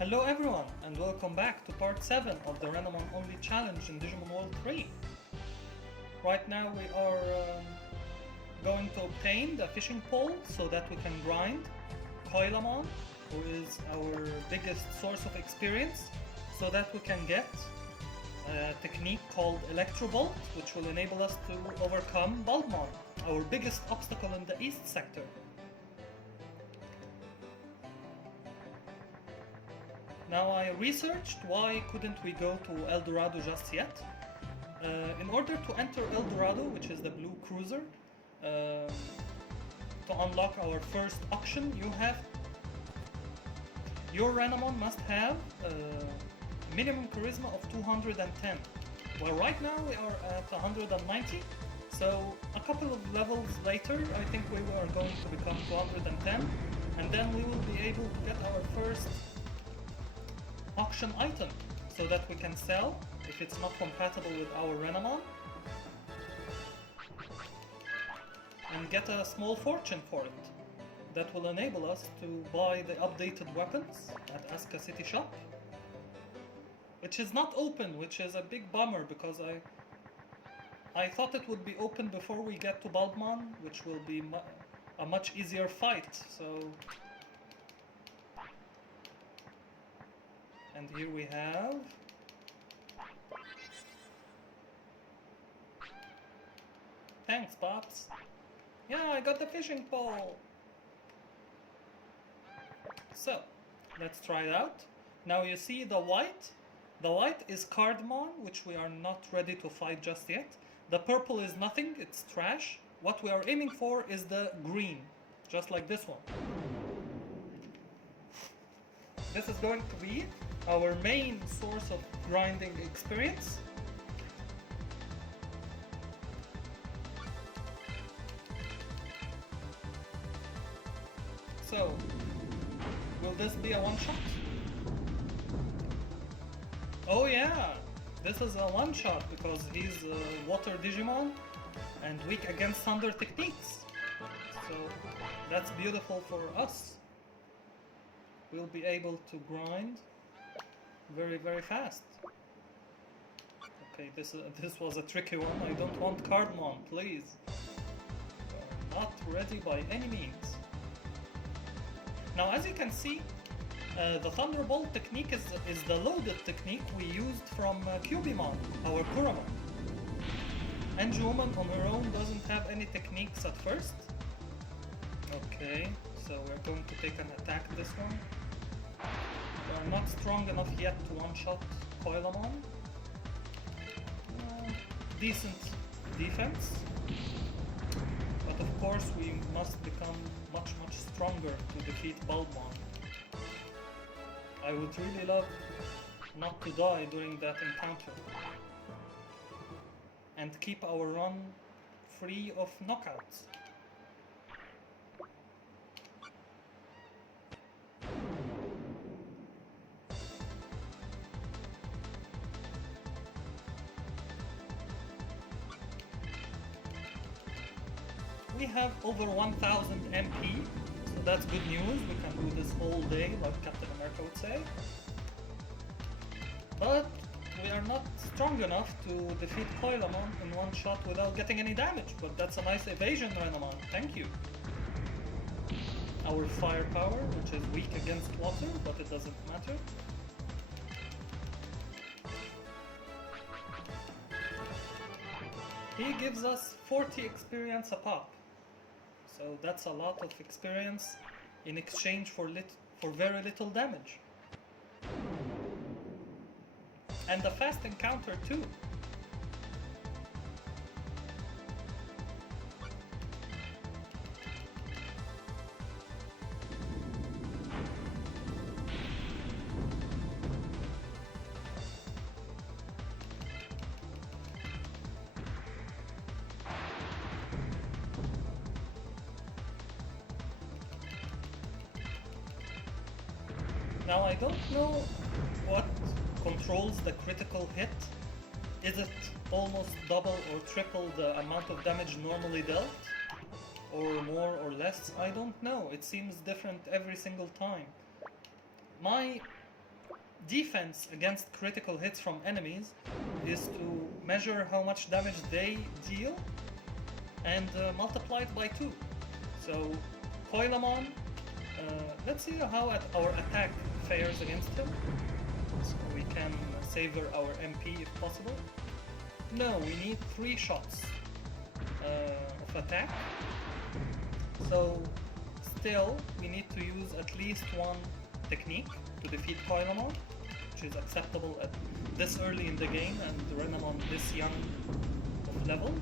Hello everyone, and welcome back to part 7 of the Renamon Only Challenge in Digimon World 3. Right now we are going to obtain the fishing pole so that we can grind Coelamon, who is our biggest source of experience, so that we can get a technique called Electro Bolt, which will enable us to overcome Bulbmon, our biggest obstacle in the east sector. Now I researched why couldn't we go to El Dorado just yet. In order to enter El Dorado, which is the blue cruiser, to unlock our first auction, your Renamon must have minimum charisma of 210. Well, right now we are at 190, so a couple of levels later I think we are going to become 210, and then we will be able to get our first auction item so that we can sell if it's not compatible with our Renamon and get a small fortune for it. That will enable us to buy the updated weapons at Asuka City Shop, which is not open, which is a big bummer because I thought it would be open before we get to Bulbmon, which will be a much easier fight. And here we have thanks, Pops. Yeah, I got the fishing pole. So, let's try it out. Now you see the white. The white is Cardmon, which we are not ready to fight just yet. The purple is nothing, it's trash. What we are aiming for is the green, just like this one. This is going to be our main source of grinding experience. So, will this be a one-shot? Oh yeah, this is a one-shot because he's a water Digimon and weak against thunder techniques. So, that's beautiful for us. We'll be able to grind very, very fast. Okay, this was a tricky one. I don't want Cardmon, please. Not ready by any means. Now, as you can see, the Thunderbolt technique is the loaded technique we used from Cubimon, our Coelamon. Anjuman on her own doesn't have any techniques at first. Okay, so we're going to take an attack this one. We're not strong enough yet to one-shot Coelamon. Decent defense. But of course we must become much stronger to defeat Bulbmon. I would really love not to die during that encounter. And keep our run free of knockouts. We have over 1000 MP, so that's good news. We can do this all day, like Captain America would say. But we are not strong enough to defeat Coelamon in one shot without getting any damage. But that's a nice evasion, Renamon. Thank you. Our firepower, which is weak against water, but it doesn't matter. He gives us 40 experience a pop. So that's a lot of experience in exchange for very little damage. And a fast encounter too. Now I don't know what controls the critical hit. Is it almost double or triple the amount of damage normally dealt? Or more or less? I don't know. It seems different every single time. My defense against critical hits from enemies is to measure how much damage they deal and multiply it by 2. So Coelamon, let's see how our attack fares against him. So we can savor our MP if possible. No, we need 3 shots of attack. So still, we need to use at least 1 technique to defeat Coelamon, which is acceptable at this early in the game and Renamon this young of levels.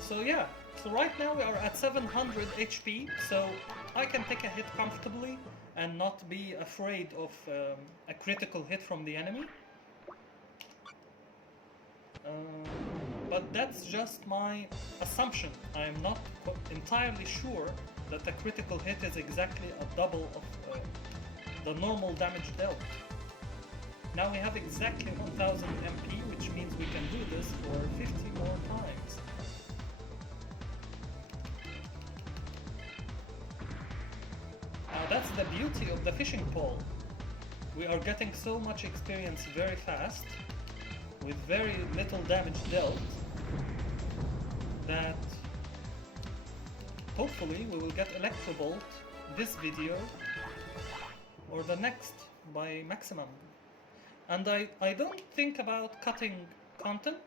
So yeah, so right now we are at 700 HP, so I can take a hit comfortably and not be afraid of a critical hit from the enemy. But that's just my assumption. I am not entirely sure that a critical hit is exactly a double of the normal damage dealt. Now we have exactly 1000 MP, which means we can do this for 50 more times. Now that's the beauty of the fishing pole. We are getting so much experience very fast, with very little damage dealt, that hopefully we will get Electro Bolt this video or the next by maximum. And I don't think about cutting content.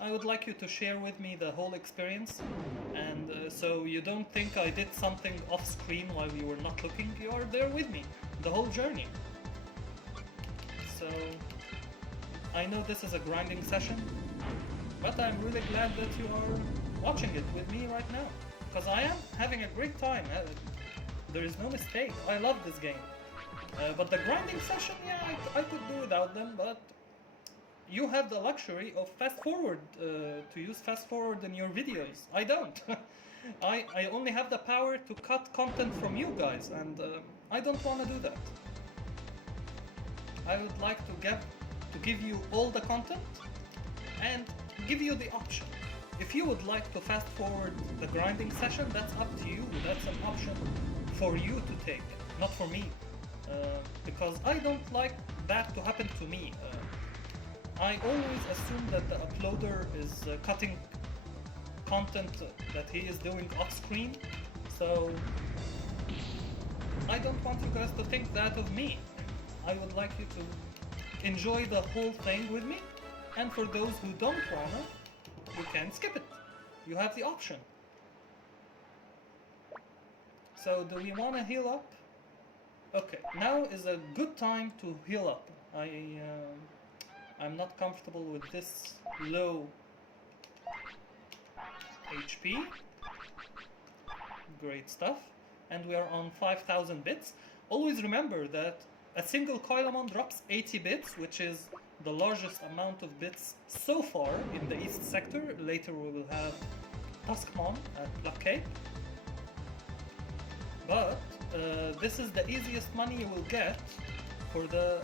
I would like you to share with me the whole experience, and so you don't think I did something off screen while you were not looking. You are there with me the whole journey. So I know this is a grinding session, but I'm really glad that you are watching it with me right now, because I am having a great time. There is no mistake. I love this game. But the grinding session, yeah, I could do without them, but you have the luxury of fast forward, to use fast forward in your videos. I don't. I only have the power to cut content from you guys, and I don't want to do that. I would like to give you all the content and give you the option. If you would like to fast forward the grinding session, that's up to you. That's an option for you to take, not for me. Because I don't like that to happen to me. I always assume that the uploader is cutting content that he is doing off screen, so I don't want you guys to think that of me. I would like you to enjoy the whole thing with me, and for those who don't wanna, you can skip it. You have the option. So do we wanna heal up? Okay, now is a good time to heal up. I'm not comfortable with this low HP. Great stuff. And we are on 5000 bits. Always remember that a single Coelamon drops 80 bits, which is the largest amount of bits so far in the East Sector. Later we will have Tuskmon at Black Cape. But this is the easiest money you will get for the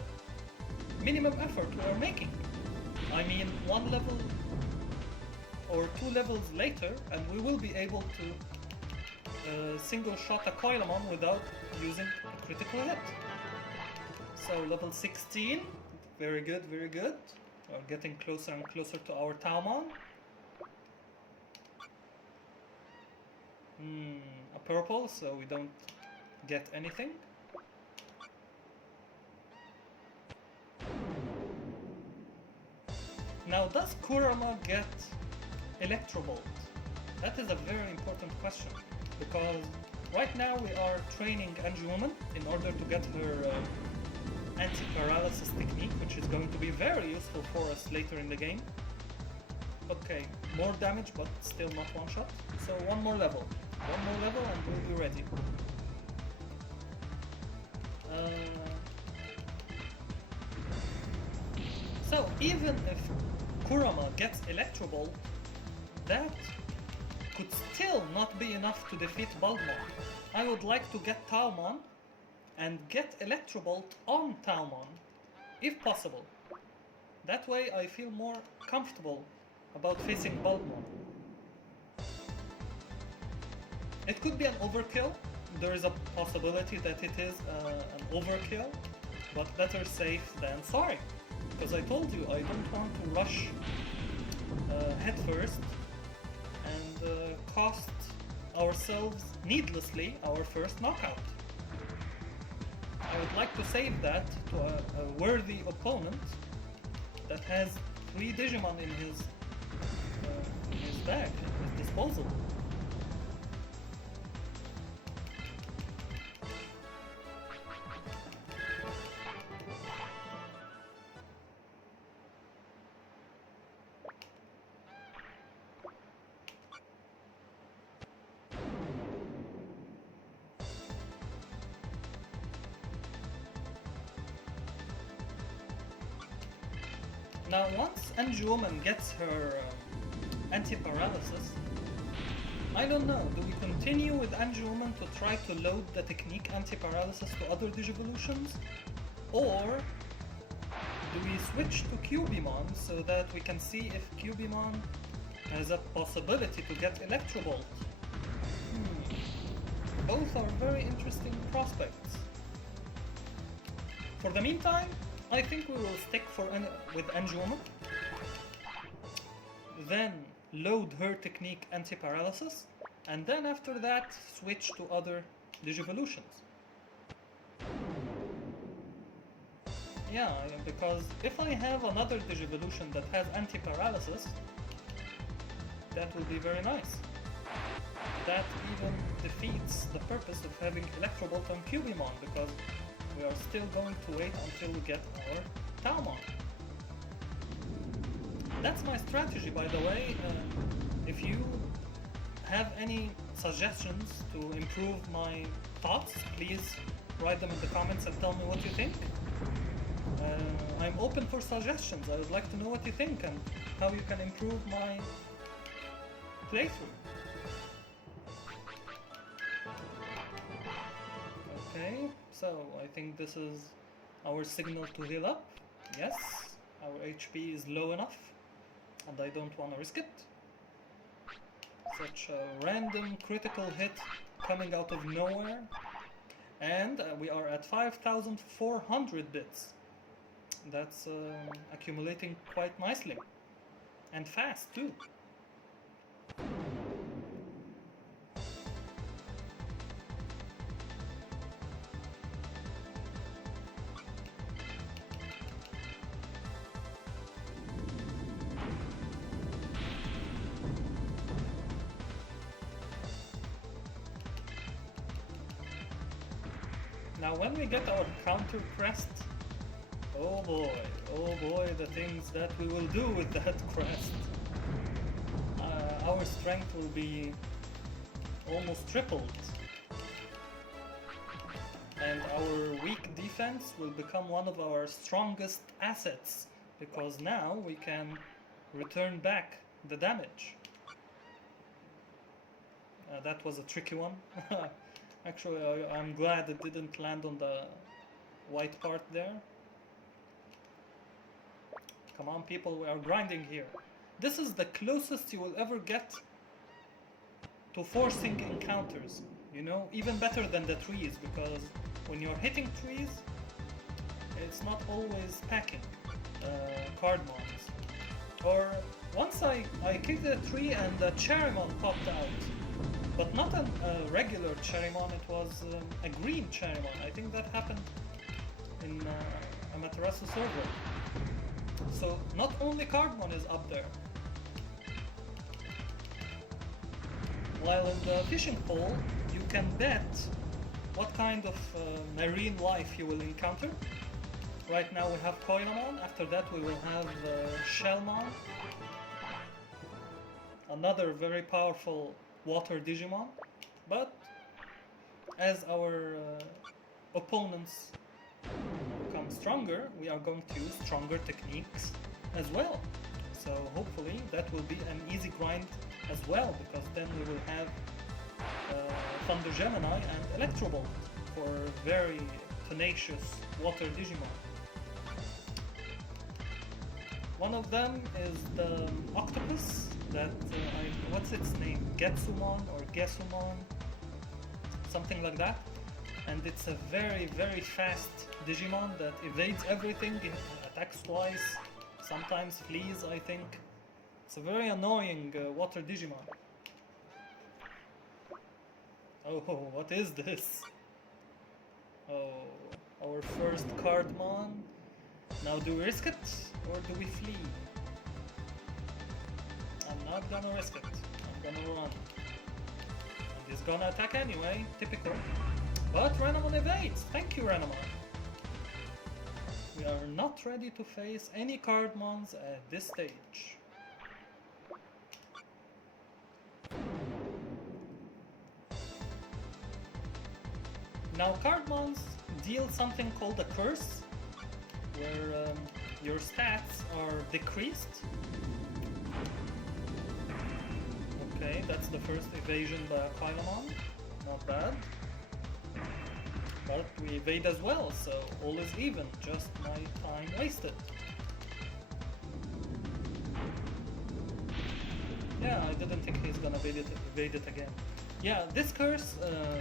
minimum effort we are making. I mean, 1 level or 2 levels later, and we will be able to single shot a Coelamon without using a critical hit. So level 16, very good, very good. We're getting closer and closer to our Taumon. A purple, so we don't get anything. Now, does Kurama get Electro Bolt? That is a very important question, because right now we are training Anju-woman in order to get her anti-paralysis technique, which is going to be very useful for us later in the game. Okay, more damage, but still not one shot. So one more level and we'll be ready. So even if Kurama gets Electro Bolt, that could still not be enough to defeat Bulbmon. I would like to get Taumon and get Electro Bolt on Taumon, if possible. That way I feel more comfortable about facing Bulbmon. It could be an overkill, there is a possibility that it is an overkill, but better safe than sorry. Because I told you, I don't want to rush head first and cost ourselves needlessly our first knockout. I would like to save that to a worthy opponent that has 3 Digimon in his bag, at his disposal. Now, once Anjuman gets her anti-paralysis, I don't know, do we continue with Anjuman to try to load the technique anti-paralysis to other Digivolutions? Or do we switch to Cubimon so that we can see if Cubimon has a possibility to get Electro Bolt? Both are very interesting prospects. For the meantime, I think we will stick with Anjuman, then load her technique anti-paralysis, and then after that switch to other Digivolutions. Yeah, because if I have another Digivolution that has anti-paralysis, that will be very nice. That even defeats the purpose of having Electro Bolt on Cubimon, because we are still going to wait until we get our Talmon. That's my strategy, by the way. If you have any suggestions to improve my thoughts, please write them in the comments and tell me what you think. I'm open for suggestions. I would like to know what you think and how you can improve my playthrough. Okay, so I think this is our signal to heal up. Yes, our HP is low enough and I don't want to risk it. Such a random critical hit coming out of nowhere. And we are at 5,400 bits. That's accumulating quite nicely. And fast too. Now when we get our counter crest, oh boy, the things that we will do with that crest. Our strength will be almost tripled. And our weak defense will become one of our strongest assets, because now we can return back the damage. That was a tricky one. Actually, I'm glad it didn't land on the white part there. Come on people, we are grinding here. This is the closest you will ever get to forcing encounters. You know, even better than the trees, because when you're hitting trees, it's not always packing cardmons. Or once I kicked a tree and the Cherrymon popped out. But not a regular Cherrymon, it was a green Cherrymon. I think that happened in Amaterasu server. So not only Cardmon is up there. While in the fishing pole, you can bet what kind of marine life you will encounter. Right now we have Coelamon, after that we will have Shellmon. Another very powerful water Digimon, but as our opponents become stronger, we are going to use stronger techniques as well. So hopefully that will be an easy grind as well, because then we will have Thunder Gemini and Electro Bolt for very tenacious water Digimon. One of them is the octopus that what's its name? Getsumon or Gesumon? something like that. And it's a very, very fast Digimon that evades everything, attacks twice, sometimes flees, I think. It's a very annoying water Digimon. Oh, what is this? Oh, our first Cardmon. Now do we risk it, or do we flee? I'm not gonna risk it. I'm gonna run. And he's gonna attack anyway, typical. But Renamon evades! Thank you, Renamon! We are not ready to face any Cardmons at this stage. Now Cardmons deal something called a curse, where your stats are decreased. Okay, that's the first evasion by a Coelamon. Not bad. But we evade as well, so all is even, just my time wasted. Yeah, I didn't think he's gonna evade it again. Yeah, this curse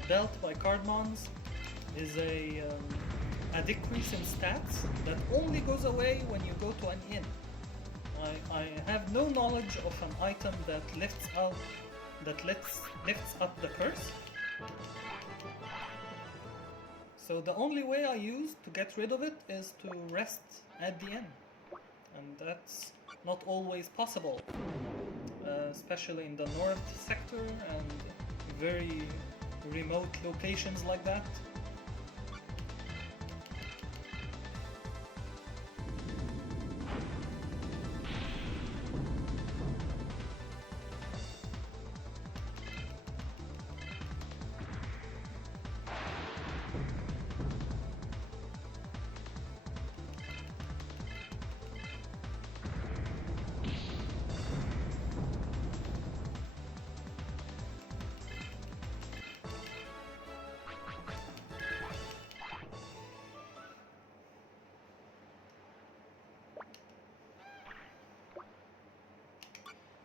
dealt by Cardmons is a decrease in stats that only goes away when you go to an inn. I have no knowledge of an item that lifts up the curse. So the only way I use to get rid of it is to rest at the inn. And that's not always possible, especially in the north sector and very remote locations like that.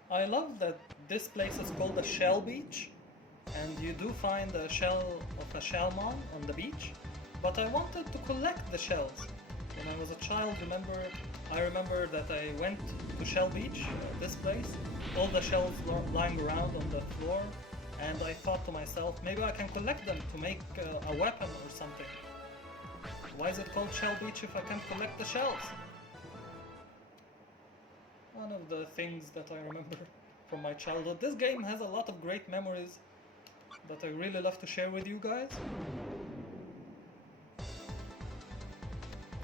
I love that this place is called a shell beach, and you do find a shell of a shellmon on the beach, but I wanted to collect the shells. When I was a child, I remember that I went to Shell Beach, this place, all the shells lying around on the floor, and I thought to myself, maybe I can collect them to make a weapon or something. Why is it called Shell Beach if I can't collect the shells? One of the things that I remember from my childhood. This game has a lot of great memories that I really love to share with you guys.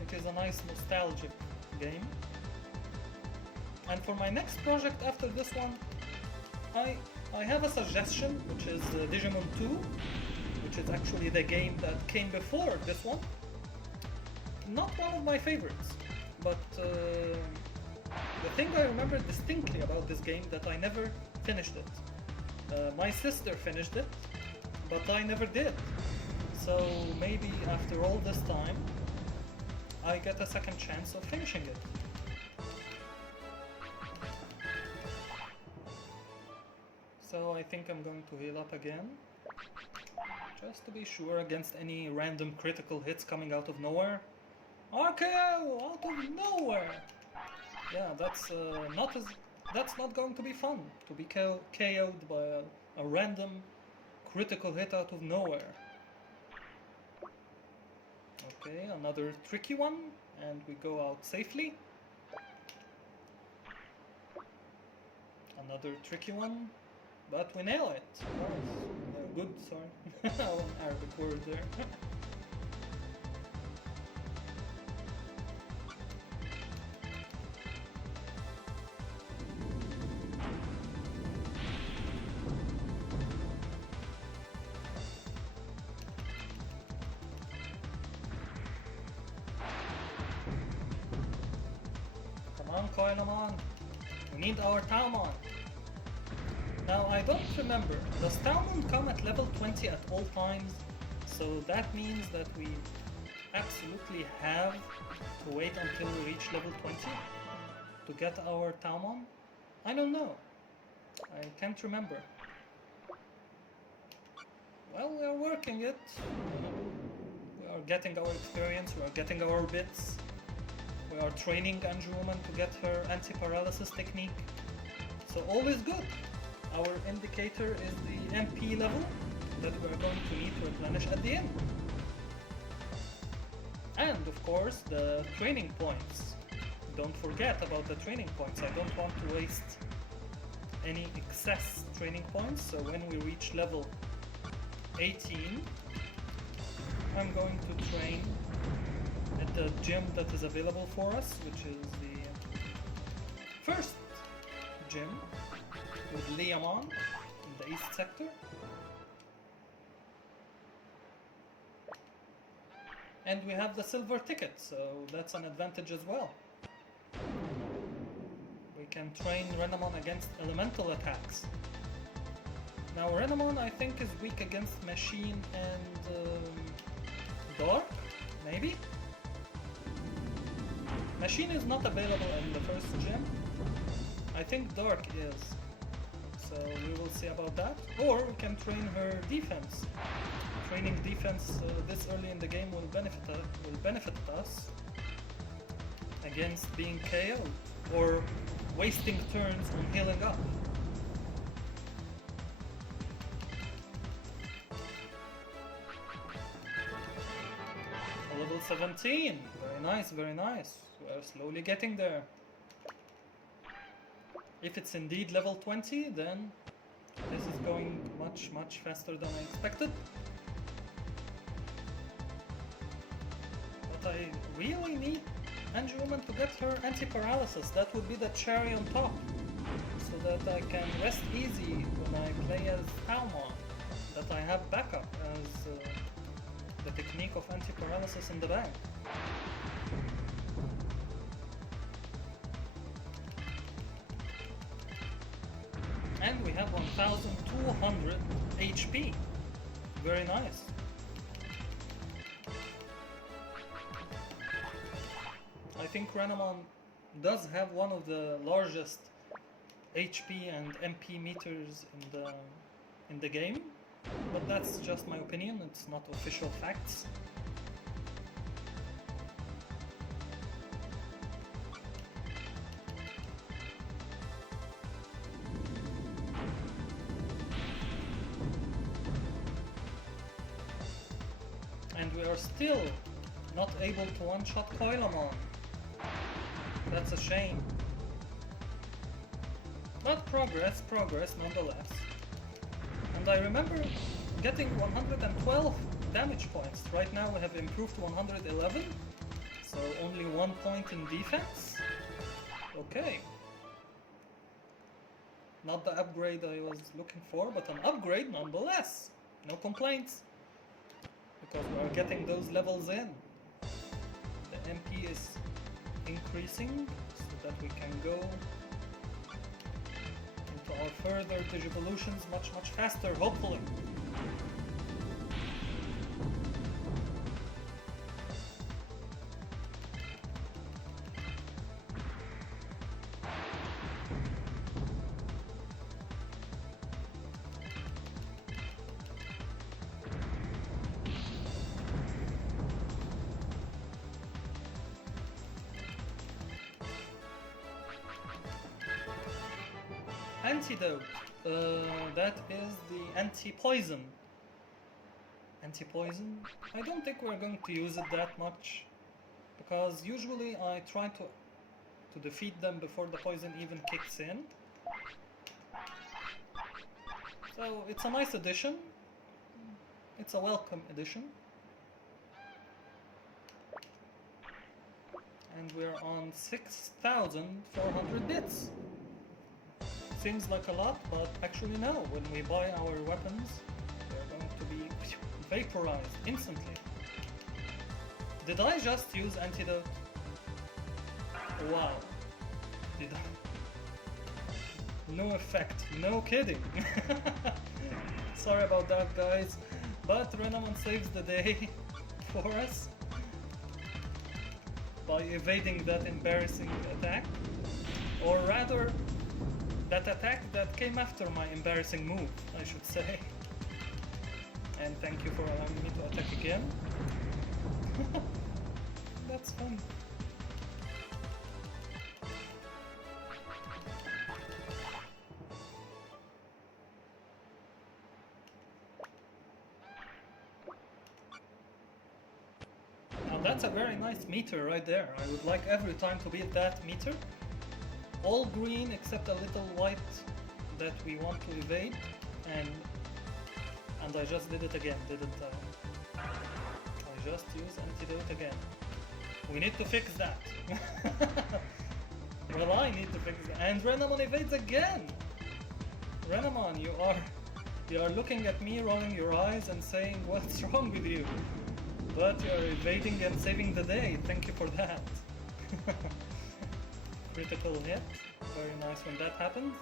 It is a nice nostalgic game. And for my next project after this one, I have a suggestion, which is Digimon 2, which is actually the game that came before this one. Not one of my favorites, but the thing I remember distinctly about this game that I never finished it. My sister finished it, but I never did. So maybe after all this time, I get a second chance of finishing it. So I think I'm going to heal up again, just to be sure against any random critical hits coming out of nowhere. RKO out of nowhere! Yeah, that's not going to be fun, to be KO'd by a random critical hit out of nowhere. Okay, another tricky one, and we go out safely. Another tricky one, but we nail it. Oh, good, sorry. One Arabic word there. Coelamon, we need our Taumon. Now I don't remember, does Taumon come at level 20 at all times? So that means that we absolutely have to wait until we reach level 20 to get our Taumon? I don't know, I can't remember. Well, we are working it. We are getting our experience, we are getting our bits. We are training Anju-woman to get her anti-paralysis technique. So all is good. Our indicator is the MP level that we are going to need to replenish at the end. And of course the training points. Don't forget about the training points. I don't want to waste any excess training points. So when we reach level 18, I'm going to train at the gym that is available for us, which is the first gym with Renamon in the east sector. And we have the silver ticket, so that's an advantage as well. We can train Renamon against elemental attacks. Now Renamon I think is weak against machine and dark, maybe? Machine is not available in the first gym. I think dark is. So we will see about that. Or we can train her defense. Training defense this early in the game will benefit us against being KO'd or wasting turns on healing up. Level 17, very nice, very nice. We are slowly getting there. If it's indeed level 20, then this is going much faster than I expected. But I really need Anju-woman to get her anti-paralysis. That would be the cherry on top, so that I can rest easy when I play as Coelamon. That I have backup as the technique of anti-paralysis in the bank. And we have 1200 HP. Very nice. I think Renamon does have one of the largest HP and MP meters in the game, but that's just my opinion, it's not official facts. And we are still not able to one-shot Coelamon. That's a shame. But progress nonetheless. And I remember getting 112 damage points. Right now we have improved to 111, so only 1 point in defense. Okay. Not the upgrade I was looking for, but an upgrade nonetheless. No complaints. Because we are getting those levels in. The MP is increasing so that we can go into our further Digivolutions much faster, hopefully. Antidote. That is the anti-poison. Anti-poison? I don't think we're going to use it that much, because usually I try to defeat them before the poison even kicks in. So it's a nice addition. It's a welcome addition. And we're on 6,400 bits. Seems like a lot, but actually no. When we buy our weapons, they're going to be vaporized instantly. Did I just use antidote? Wow. Did I? No effect. No kidding. Sorry about that, guys. But Renamon saves the day for us by evading that embarrassing attack. Or rather, that attack that came after my embarrassing move, I should say. And thank you for allowing me to attack again. That's fun. Now that's a very nice meter right there. I would like every time to be that meter. All green except a little white that we want to evade, and I just did it again, didn't I? I just used antidote again. We need to fix that. Well, I need to fix it. And Renamon evades again! Renamon, you are looking at me, rolling your eyes and saying, what's wrong with you? But you are evading and saving the day. Thank you for that. Critical hit. Very nice when that happens.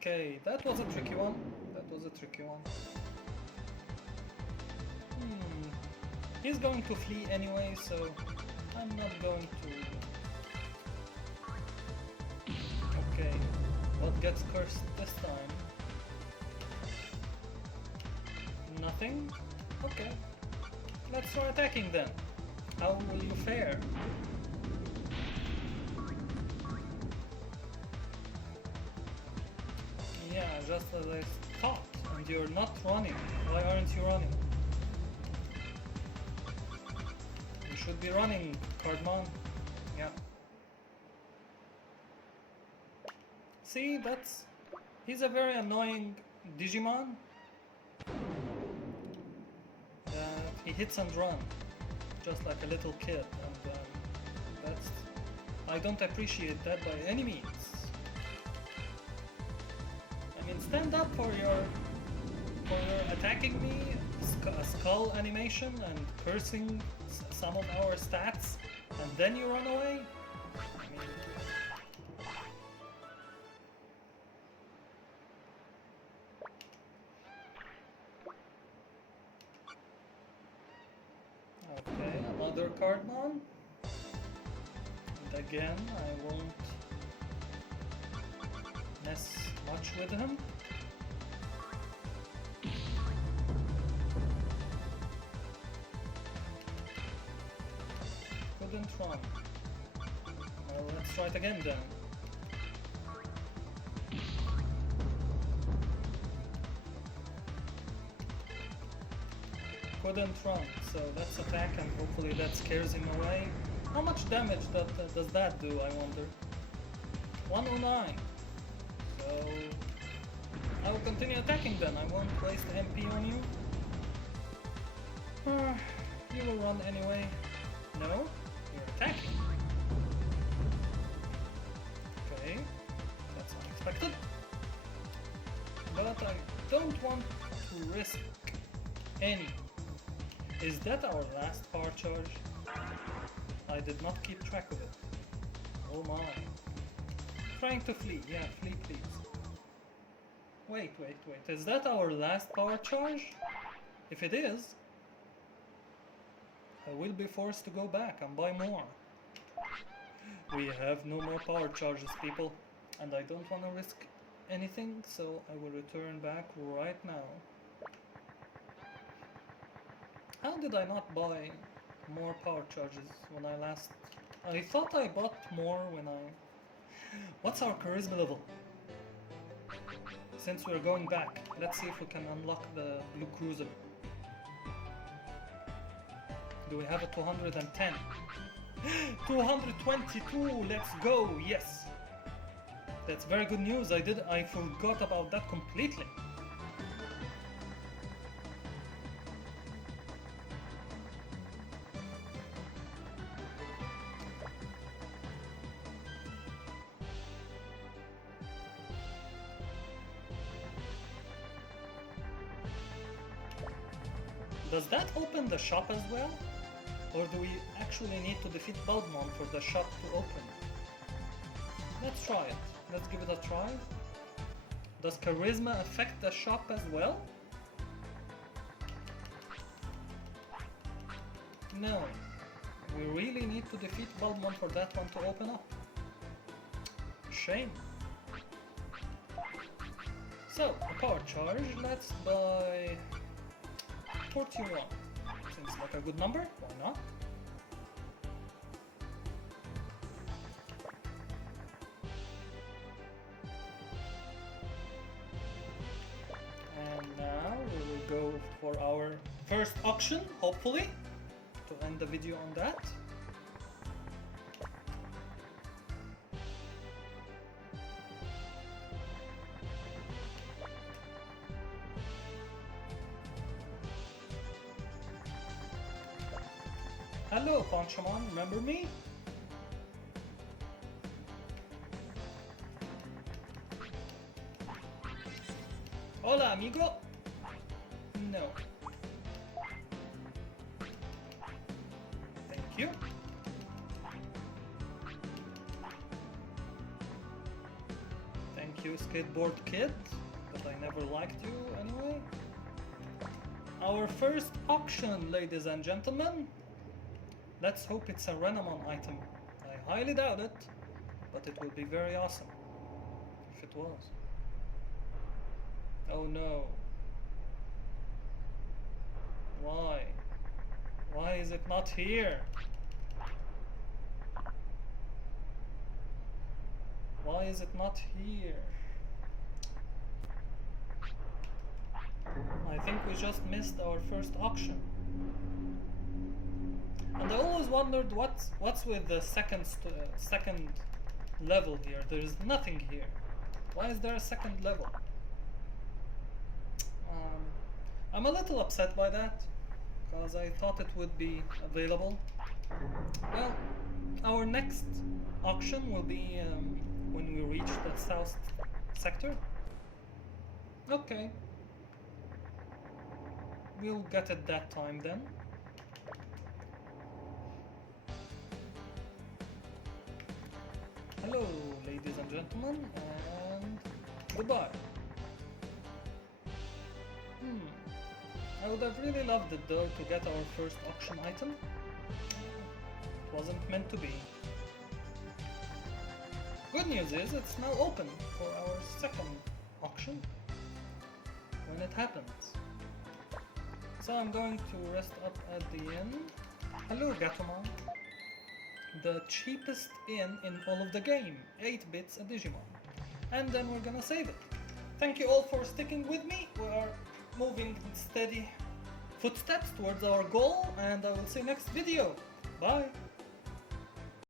Okay, that was a tricky one. That was a tricky one. He's going to flee anyway, so I'm not going to... Okay, what gets cursed this time? Nothing? Okay. Let's try attacking then. How will you fare? Yeah, just as I thought. And you're not running. Why aren't you running? You should be running, Cardmon. Yeah. See, that's... He's a very annoying Digimon. He hits and runs, just like a little kid, and that's... I don't appreciate that by any means. I mean, stand up for your attacking me, a skull animation, and cursing some of our stats, and then you run away? I mean... Okay, another Cardmon. And again, I won't mess much with him. Couldn't run. Well, let's try it again then. Couldn't run, so let's attack and hopefully that scares him away. How much damage does that do, I wonder? 109. So I will continue attacking then. I won't waste MP on you. You will run anyway. No, you're attacking. Okay, that's unexpected. But I don't want to risk any. Is that our last power charge? I did not keep track of it. Oh my. Trying to flee. Yeah, flee please. Wait. Is that our last power charge? If it is, I will be forced to go back and buy more. We have no more power charges, people. And I don't want to risk anything, so I will return back right now. How did I not buy more power charges when I last... I thought I bought more when I... What's our charisma level? Since we're going back, let's see if we can unlock the blue cruiser. Do we have a 210? 222, let's go, yes! That's very good news, I forgot about that completely. Does that open the shop as well? Or do we actually need to defeat Bulbmon for the shop to open? Let's try it. Let's give it a try. Does charisma affect the shop as well? No. We really need to defeat Bulbmon for that one to open up. Shame. So, a power charge, let's buy 41. Seems like a good number, why not? And now we will go for our first auction, hopefully, to end the video on that. Hello, Ponchamon, remember me? Hola, amigo! No. Thank you. Thank you, skateboard kid, but I never liked you anyway. Our first auction, ladies and gentlemen. Let's hope it's a Renamon item. I highly doubt it, but it will be very awesome if it was. Oh no. Why? Why is it not here? Why is it not here? I think we just missed our first auction. And I always wondered what's with the second level here. There's nothing here. Why is there a second level? I'm a little upset by that, because I thought it would be available. Well, our next auction will be when we reach the south sector. Okay. We'll get it that time then. Hello, ladies and gentlemen, and goodbye. I would have really loved it though to get our first auction item. It wasn't meant to be. Good news is it's now open for our second auction when it happens. So I'm going to rest up at the inn. Hello, Gatomon. The cheapest inn in all of the game, 8 bits a Digimon. And then we're gonna save it. Thank you all for sticking with me. We are moving in steady footsteps towards our goal, and I will see you next video. Bye!